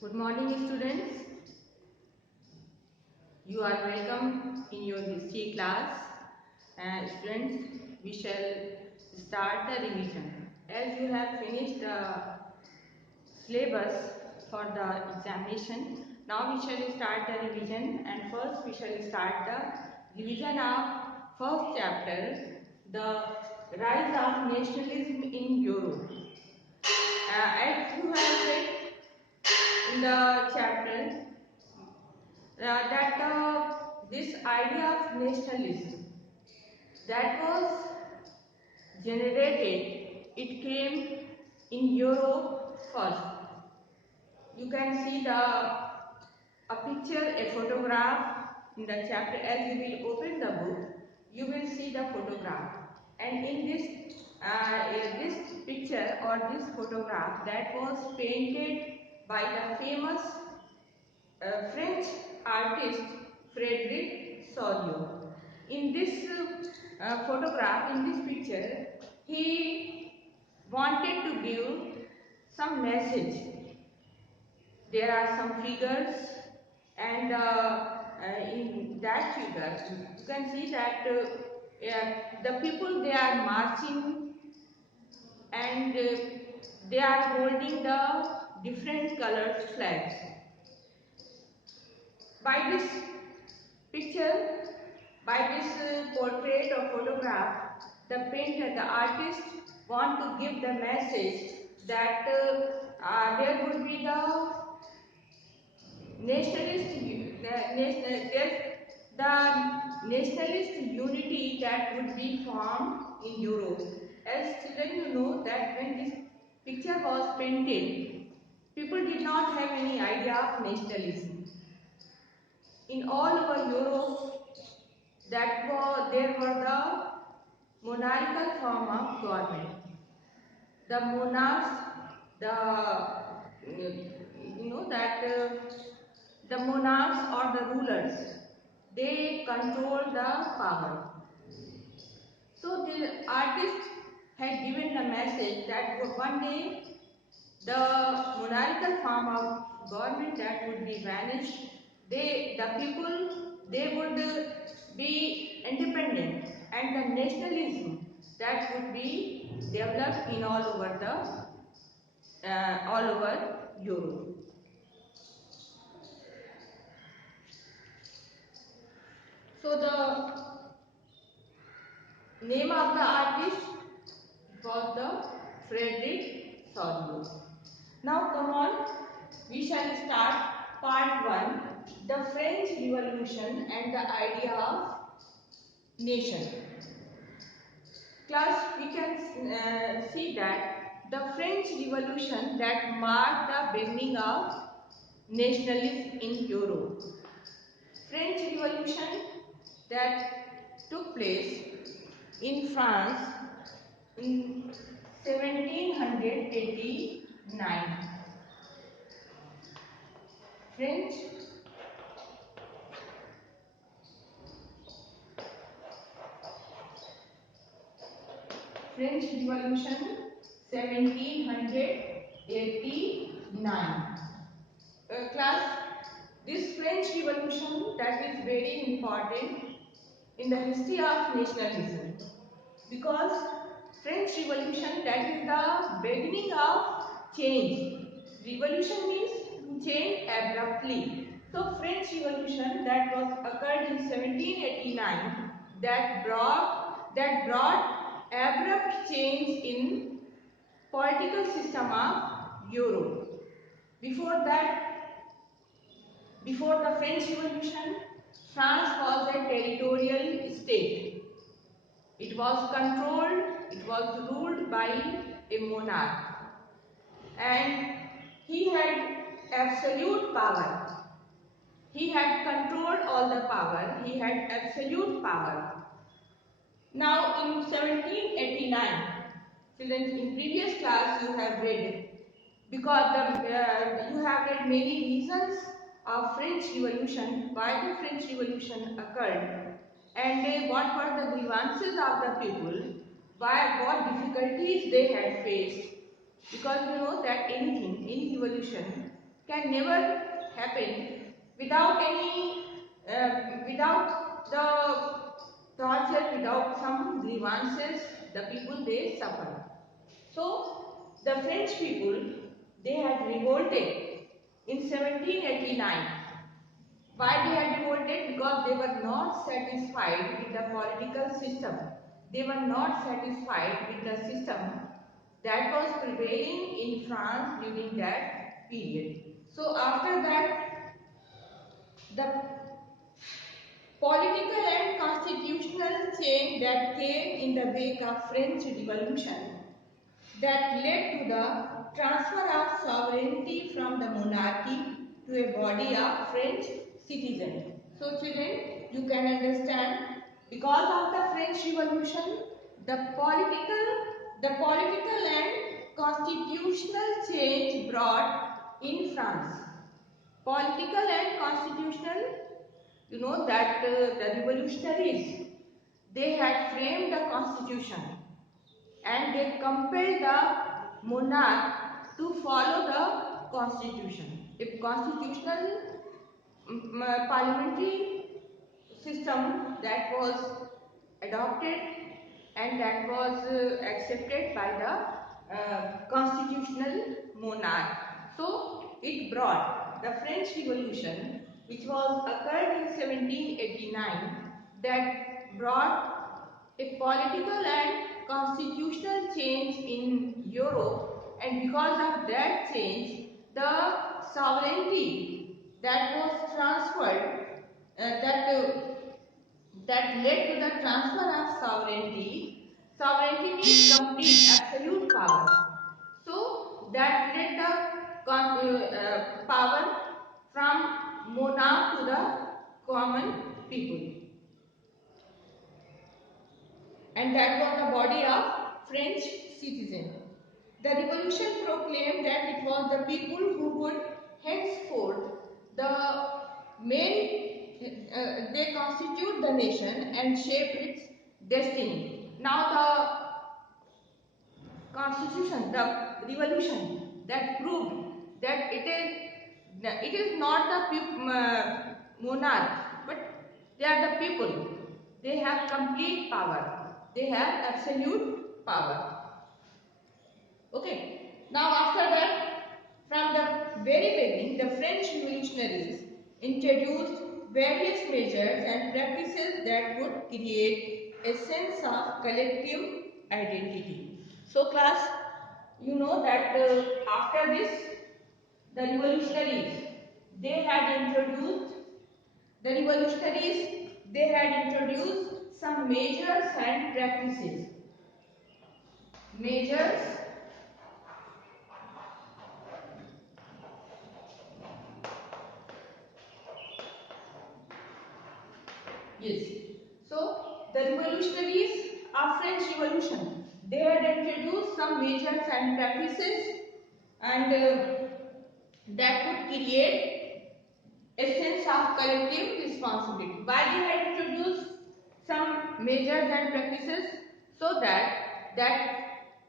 Good morning, students. You are welcome in your history class. Students, we shall start the revision. As you have finished the syllabus for the examination, now we shall start the revision. And first, we shall start the revision of first chapter, the rise of nationalism in Europe. As you have read in the chapter, that this idea of nationalism that was generated, it came in Europe first. You can see a picture, a photograph in the chapter. As you will open the book, you will see the photograph, and in this picture or this photograph that was painted by the famous French artist Frederic Soriot. In this photograph, in this picture, he wanted to give some message. There are some figures, and in that figure, you can see that the people, they are marching, and they are holding the different colored flags. By this picture, by this portrait or photograph, the painter, the artist want to give the message that there would be the nationalist unity that would be formed in Europe. As children, you know that when this picture was painted, people did not have any idea of nationalism. In all over Europe, there were the monarchical form of government. The monarchs, the monarchs or the rulers, they control the power. So the artist had given the message that one day the monarchical form of government that would be vanished. The people, they would be independent, and the nationalism that would be developed in all over Europe. So the name of the artist was the Frederic Soriot. Now come on, we shall start part 1, the French Revolution and the idea of nation. Class, we can see that the French Revolution that marked the beginning of nationalism in Europe. French Revolution that took place in France in 1789. French Revolution 1789. Class, this French Revolution that is very important in the history of nationalism, because French Revolution that is the beginning of change. Revolution means to change abruptly. So French Revolution that was occurred in 1789 that brought abrupt change in political system of Europe. Before the French Revolution, France was a territorial state. It was controlled, it was ruled by a monarch, and he had absolute power. He had controlled all the power, he had absolute power. Now in 1789, children, in previous class you have read, because you have read many reasons of French Revolution, why the French Revolution occurred, and what were the grievances of the people, what difficulties they had faced. Because you know that any revolution can never happen without without the torture, without some grievances the people they suffer. So the French people, they had revolted in 1789. Why they had revolted? Because they were not satisfied with the political system. They were not satisfied with the system that was prevailing in France during that period. So after that, the political and constitutional change that came in the wake of French Revolution, that led to the transfer of sovereignty from the monarchy to a body of French citizens. So children, you can understand, because of the French Revolution, the political and constitutional change brought in France. Political and constitutional, you know that the revolutionaries, they had framed the constitution and they compelled the monarch to follow the constitution. If constitutional parliamentary system that was adopted and that was accepted by the constitutional monarch. So it brought the French Revolution, which was occurred in 1789, that brought a political and constitutional change in Europe, and because of that change, the sovereignty that was transferred, that led to the transfer of sovereignty. Sovereignty means complete, absolute power. So that led the power from monarch to the common people. And that was the body of French citizens. The revolution proclaimed that it was the people who would henceforth the main, they constitute the nation and shape its destiny. Now the constitution, the revolution that proved that it is not the monarch, but they are the people. They have complete power. They have absolute power. Okay. Now after that, from the very beginning, the French revolutionaries introduced various measures and practices that would create a sense of collective identity. So class, you know that after this, the revolutionaries, they had introduced, the revolutionaries, they had introduced some measures and practices. Measures Yes. So the revolutionaries of French Revolution, they had introduced some measures and practices, and that could create a sense of collective responsibility. Why they had introduced some measures and practices? So that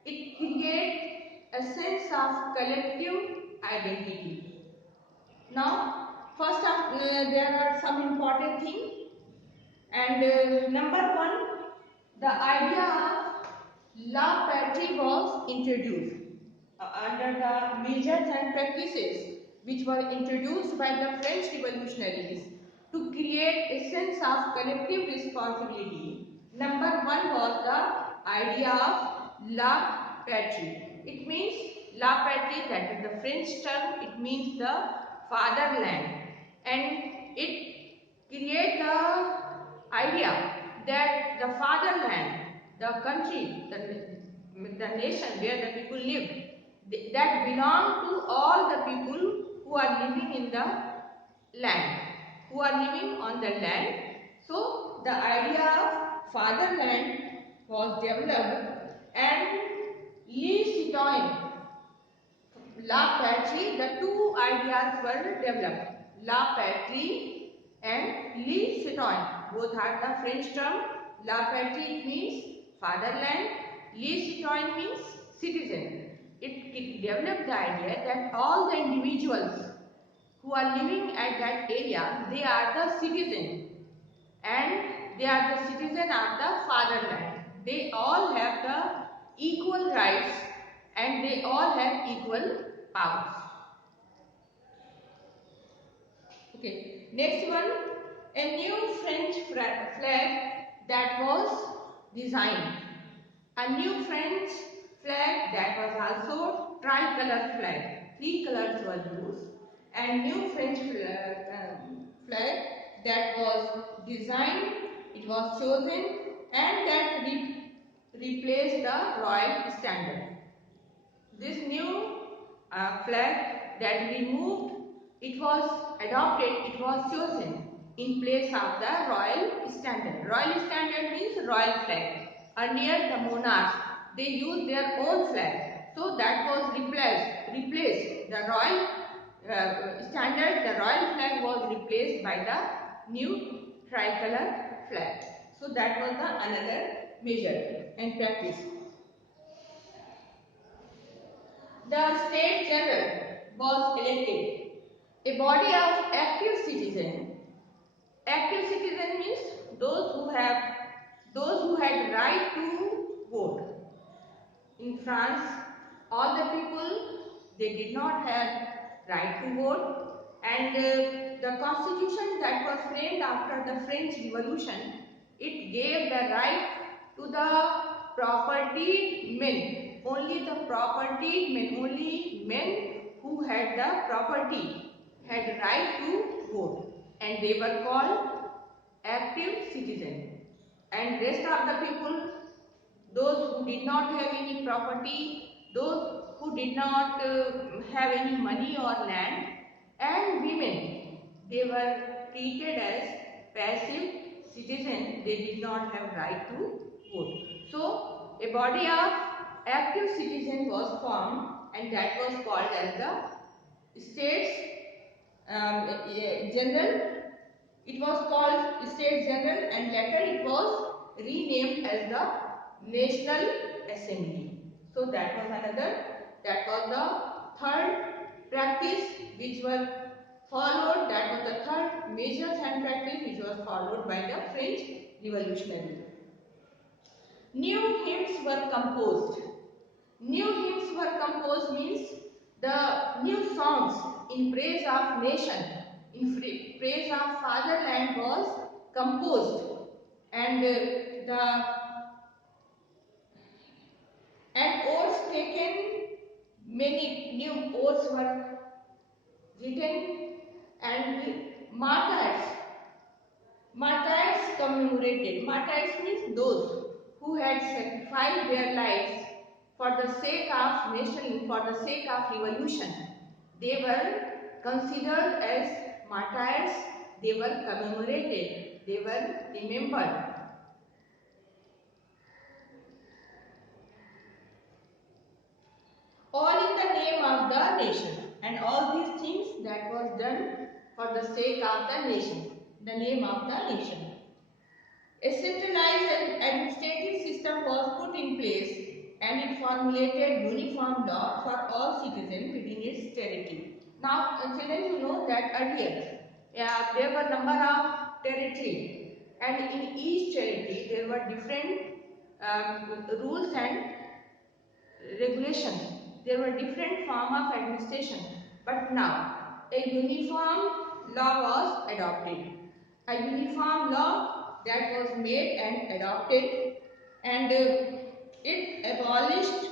it create a sense of collective identity. Now, first of there are some important things. And number one, the idea of la patrie was introduced under the measures and practices which were introduced by the French revolutionaries to create a sense of collective responsibility. Number one was the idea of la patrie. It means la patrie, that is the French term, it means the fatherland, and it creates the idea that the fatherland, the country, the nation where the people live, that belong to all the people who are living in the land, who are living on the land. So the idea of fatherland was developed, and les citoyens, la patrie, the two ideas were developed. La patrie and les citoyens. Both are the French term. La patrie means fatherland. Les citoyens means citizen. It developed the idea that all the individuals who are living at that area, they are the citizen, and they are the citizen of the fatherland. They all have the equal rights and they all have equal powers. Okay, next one, a new French flag that was designed. A new French flag that was also tricolor flag. Three colors were used, and new French flag that was designed, it was chosen, and that replaced the royal standard. This new flag that removed, it was adopted, it was chosen in place of the royal standard. Royal standard means royal flag. Earlier the monarchs, they used their own flag. So that was replaced. The royal standard, the royal flag was replaced by the new tricolor flag. So that was the another measure and practice. The State General was elected. A body of active citizens. Active citizen means those who had right to vote. In France, all the people, they did not have right to vote, and the constitution that was framed after the French Revolution, it gave the right to the propertied men. Only the propertied men, only men who had the property had right to vote, and they were called active citizen. And rest of the people, those who did not have any property, those who did not have any money or land, and women, they were treated as passive citizens. They did not have right to vote. So a body of active citizens was formed, and that was called as the States General. It was called States General, and later it was renamed as the National Assembly. So that was the third practice which was followed, that was the third measure and practice which was followed by the French Revolutionary. New hymns were composed. New hymns were composed means the new songs in praise of nation, in praise of fatherland was composed, and oaths taken, many new oaths were written, and martyrs commemorated. Martyrs means those who had sacrificed their lives for the sake of nation, for the sake of revolution. They were considered as martyrs, they were commemorated, they were remembered. All in the name of the nation, and all these things that was done for the sake of the nation, the name of the nation. A centralized administrative system was put in place, and it formulated uniform law for all citizens within its territory. Now, children, you know that earlier there were number of territory, and in each territory there were different rules and regulations. There were different form of administration, but now a uniform law was adopted. A uniform law that was made and adopted, and it abolished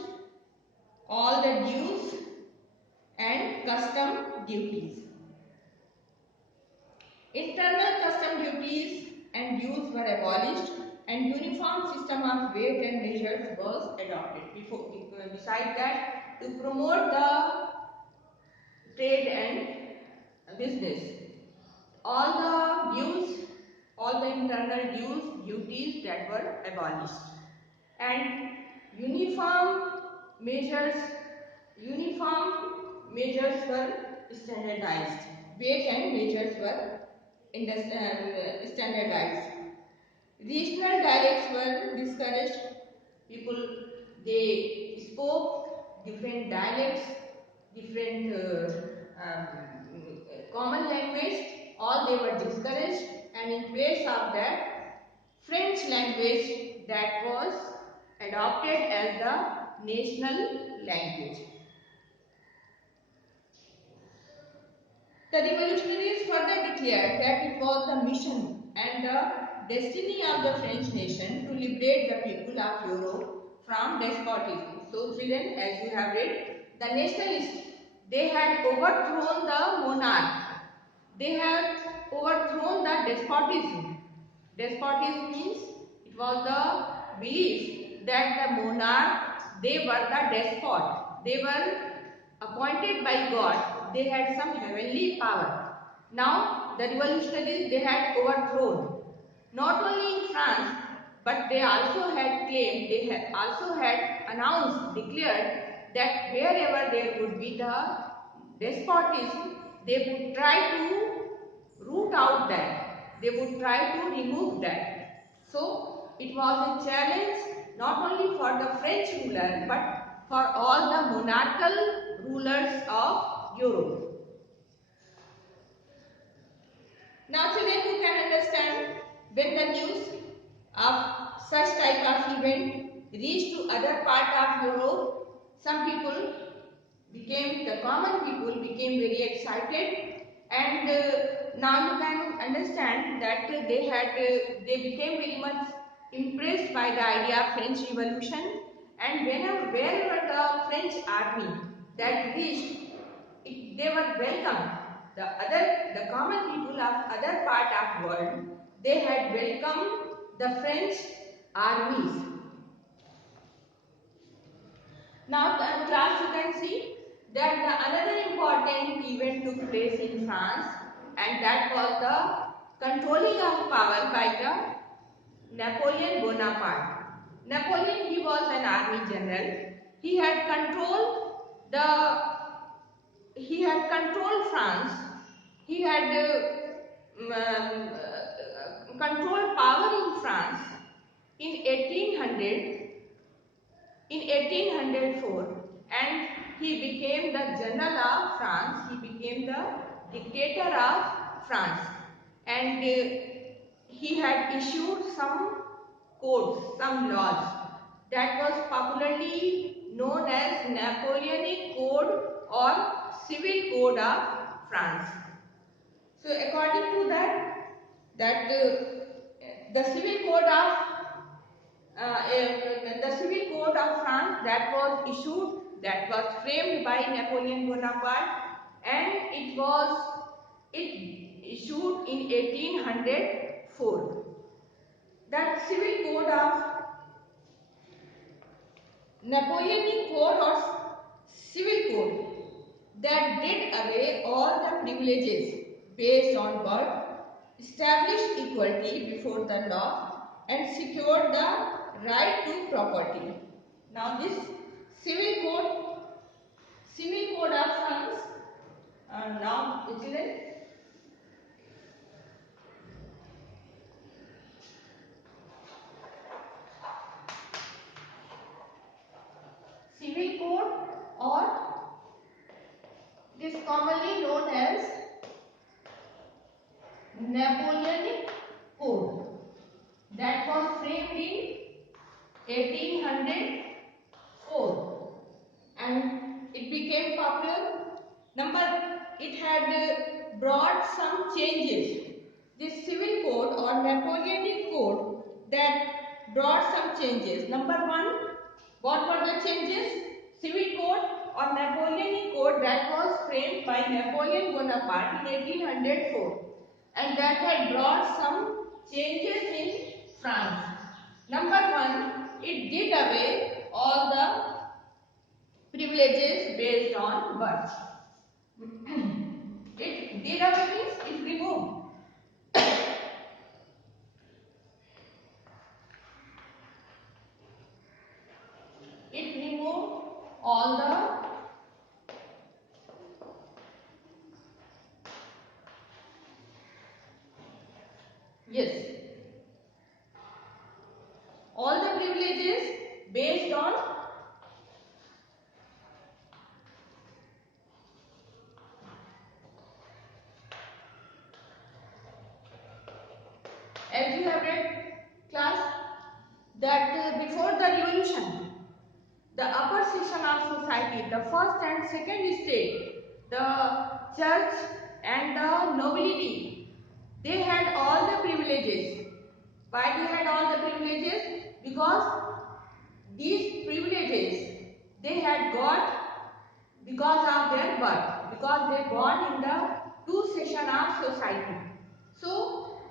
all the dues and custom duties. Internal custom duties and dues were abolished, and uniform system of weight and measures was adopted. Besides that, to promote the trade and business, all the dues, all the internal duties that were abolished, and uniform measures were standardized. Weight and measures were standardized. Regional dialects were discouraged. People, they spoke different dialects, different language that was adopted as the national language. The revolutionaries further declared that it was the mission and the destiny of the French nation to liberate the people of Europe from despotism. So children, as you have read, the nationalists, they had overthrown the monarch. They had overthrown the despotism. Despotism means it was the belief that the monarch, they were the despot. They were appointed by God. They had some heavenly power. Now the revolutionaries, they had overthrown. Not only in France, but they also had claimed, they had also had announced, declared that wherever there would be the despotism, they would try to root out that. They would try to remove that. So it was a challenge not only for the French ruler, but for all the monarchical rulers of Europe. Now children, you can understand when the news of such type of event reached to other part of Europe, some people became, the common people became very excited, and now you can understand that they became very much impressed by the idea of French Revolution, and wherever the French army that reached, they were welcomed. The common people of other part of world, they had welcomed the French armies. Now class, you can see that another important event took place in France, and that was the controlling of power by the Napoleon Bonaparte. Napoleon, he was an army general. He had controlled France. He had controlled power in France in 1804, and he became the general of France. He became the dictator of France, and he had issued some codes, some laws that was popularly known as Napoleonic Code or Civil Code of France. So according to the Civil Code of France that was issued, that was framed by Napoleon Bonaparte, and it issued in 1804. That Civil Code of Napoleonic Code or Civil Code that did away all the privileges based on birth, established equality before the law, and secured the right to property. Now this Civil Code of France, now children, Civil Code, or it is commonly known as Napoleonic Code, that was framed in 1804, and it became popular. It had brought some changes. This Civil Code or Napoleonic Code that brought some changes. Number one, what were the changes? Civil Code or Napoleonic Code that was framed by Napoleon Bonaparte in 1804, and that had brought some changes in France. Number one, it did away all the privileges based on birth. It did away means it removed. It removed all the all the privileges based on as you have read class. that before the revolution, the upper section of society, the first and second state, the church and the nobility, they had all the privileges. Why they had all the privileges? Because these privileges they had got because of their birth, because they born in the two section of society. So,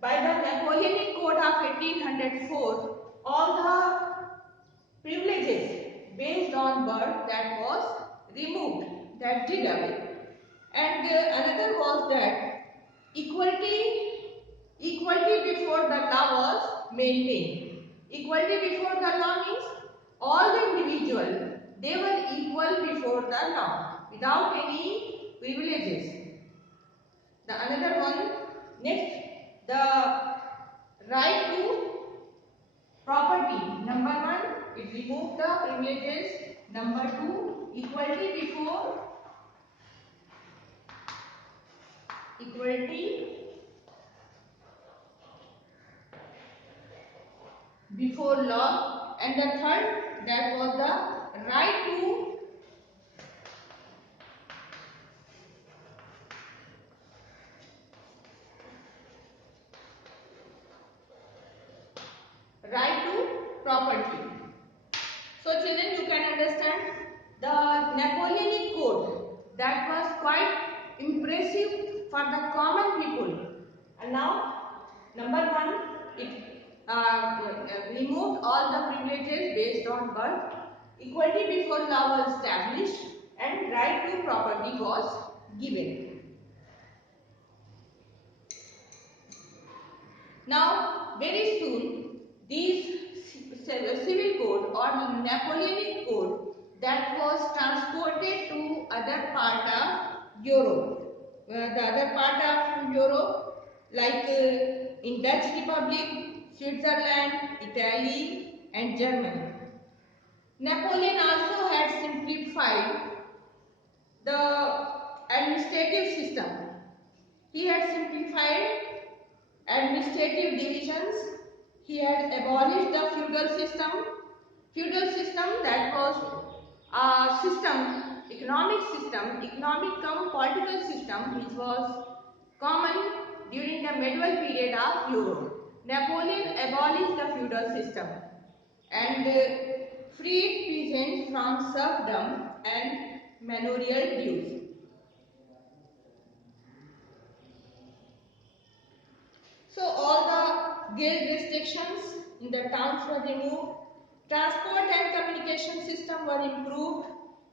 by the Napoleonic Code of 1804, all the privileges based on birth that was removed, that did away. And another was that equality before the law was maintained. Equality before the law means all the individuals, they were equal before the law without any privileges. The another one, next, the right to property. Number one, it removed the privileges. Number two, equality before law. And the third, that was the right to property. So children, you can understand the Napoleonic Code that was quite impressive for the common people. And now, number one, it removed all the privileges based on birth, equality before law was established, and right to property was given. Now, very soon, these civil code or Napoleonic code that was transported to other part of Europe. The other part of Europe, like in Dutch Republic, Switzerland, Italy, and Germany. Napoleon also had simplified the administrative system. He had simplified administrative divisions. He had abolished the feudal system. Feudal system, that was a system, economic cum political system which was common during the medieval period of Europe. Napoleon abolished the feudal system and freed peasants from serfdom and manorial dues. So all the guild restrictions in the towns were removed. Transport and communication system were improved.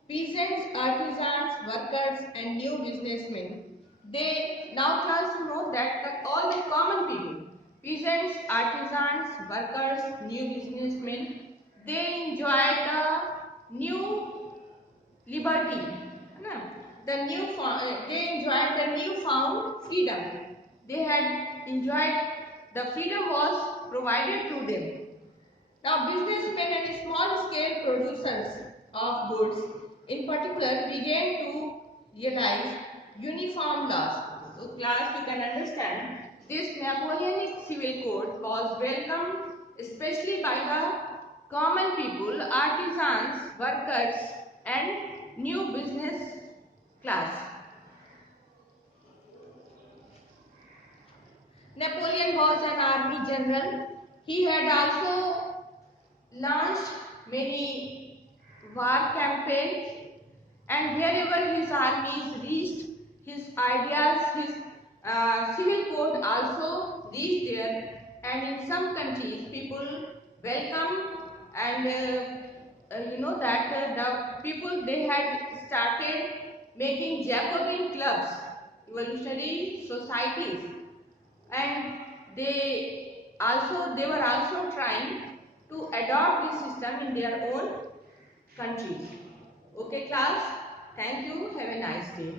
Peasants, artisans, workers and new businessmen. They now class to know that all the common people, peasants, artisans, workers, new businessmen, they enjoy the new liberty. They enjoyed the newfound freedom. They had enjoyed, the freedom was provided to them. Now businessmen and small scale producers of goods in particular began to realize uniform laws. So class, you can understand this Napoleonic civil code was welcomed especially by the common people, artisans, workers and new business class. Napoleon was an army general. He had also launched many war campaigns, and wherever his armies reached, his ideas, his civil code also reached there, and in some countries people welcome, and you know that the people, they had started making Jacobin clubs, revolutionary societies, and they were also trying to adopt this system in their own countries. Okay class, thank you, have a nice day.